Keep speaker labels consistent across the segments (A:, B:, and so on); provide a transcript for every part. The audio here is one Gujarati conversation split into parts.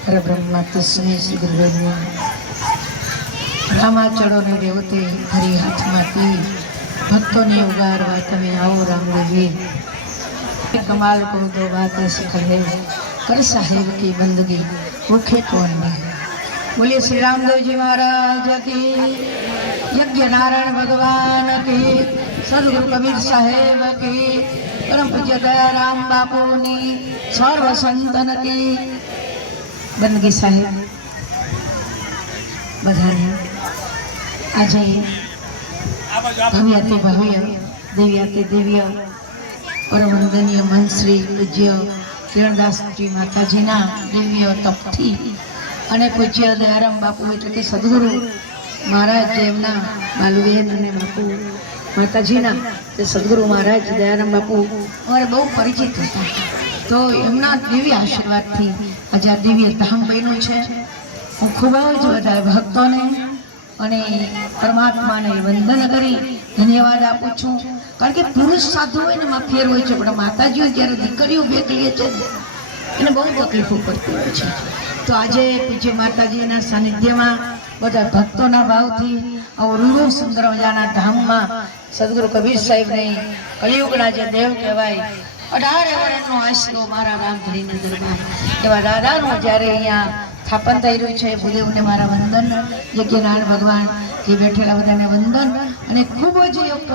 A: પરબ્રહ્મા તસ્મે શ્રી ગુરુદેવ રામાચળોને રેવતે હરી હાથમાંથી ભક્તોને ઉગારવા તમે આવો રામદેવી કમાલ કો દો બાતે સખલ હે કર સાહેબ કી બંદગી ભૂખે કોણ ને બોલીએ શ્રી રામદેવજી મહારાજ કી યજ્ઞ નારાયણ ભગવાન કી સદગુરુ કબીર સાહેબ કી પરમ પૂજ્ય દયારામ બાપુની સર્વ સંતન કી બંદગી સાહેબ. બધાને આજે ભવ્યાતિ ભવ્ય, દિવ્યાતિ દિવ્ય પરમ વંદનીય મનશ્રી પૂજ્ય કિરણદાસજી માતાજીના દિવ્ય તપથી અને પૂજ્ય દયારામ બાપુ એટલે કે સદગુરુ મહારાજ એમના બાલુબેન અને બાપુ માતાજીના સદગુરુ મહારાજ દયારામ બાપુ અમારે બહુ પરિચિત હતા. તો એમના દિવ્ય આશીર્વાદથી આજે આ દિવ્ય ધામ બન્યું છે. હું ખૂબ જ બધા ભક્તોને અને પરમાત્માને વંદન કરી ધન્યવાદ આપું છું. કારણ કે પુરુષ સાધુ હોય ને એમાં ફેર હોય છે, પણ માતાજીઓ જ્યારે દીકરીઓ ભેગલીએ છે એને બહુ તકલીફો પડતી હોય છે. તો આજે પૂજ્ય માતાજીના સાનિધ્યમાં બધા ભક્તોના ભાવથી આવો રૂડો સુંદર મજાના ધામમાં સદગુરુ કબીર સાહેબને કલિયુગના જે દેવ કહેવાય અઢારે વર્ષનો આશરો મારા રામધણીના દરબાર એવા દાદાનું જ્યારે અહીંયા સ્થાપન થઈ રહ્યું છે ભૂદેવને મારા વંદન યજ્ઞનારાયણ ભગવાન જે બેઠેલા બધાને વંદન. અને ખૂબ જ એક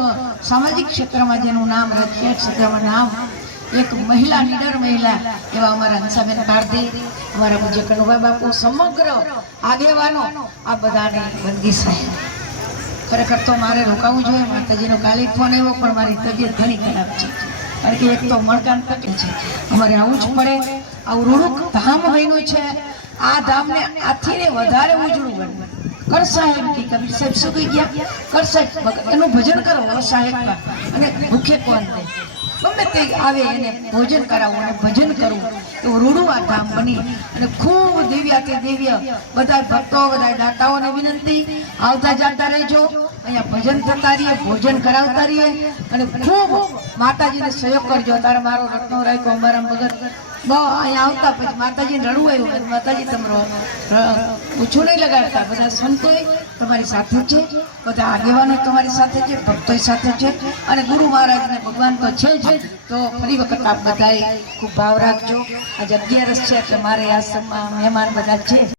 A: સામાજિક ક્ષેત્રમાં જેનું નામ રાજકીય ક્ષેત્રમાં નામ, એક મહિલા નીડર મહિલા, એવા અમારા હંસાબેન પારધી, અમારા પૂજ્ય કનુભાઈ બાપુ, સમગ્ર આગેવાનો આ બધાને વંદી સાહેબ. ખરેખર તો મારે રોકાવું જોઈએ, માતાજીનો કાલે ફોન આવ્યો, પણ મારી તબિયત ઘણી ખરાબ છે. કારણ કે એક તો મણકાન તકલીફ છે. અમારે આવું જ પડે. આવું રૂડુક ધામ બન્યું છે. આ ધામને આથીને વધારે ઉજળું બન્યું. કર સાહેબ કે કબીર સાહેબ શું ગયા. કર સાહેબ એનું ભજન કરો સાહેબ અને ભૂખે કોણ દે ગમે તે આવે એને ભોજન કરાવવું અને ભજન કરવું એવું રૂડું આ ધામ બની. અને ખૂબ દિવ્યાથી દિવ્ય બધા ભક્તો, બધા દાતાઓને વિનંતી, આવતા જાતા રહેજો. અહીંયા ભજન થતા રહીએ, ભોજન કરાવતા રહીએ. અને ખૂબ માતાજીને સહયોગ કરજો. તારે મારો રત્નો રાખ્યો અમારા ભગત બહુ અહીંયા આવતા પછી માતાજી રડવું આવ્યું માતાજી તમારો ઓછું નહીં લગાડતા. બધા સંતોય તમારી સાથે છે, બધા આગેવાનો તમારી સાથે છે ભક્તો સાથે છે, અને ગુરુ મહારાજ ભગવાન તો છે જ, તો ફરી વખત આપ બધાએ ખૂબ ભાવ રાખજો. આજે અગિયારસ છે, એટલે મારે આશ્રમમાં મહેમાન બધા છે.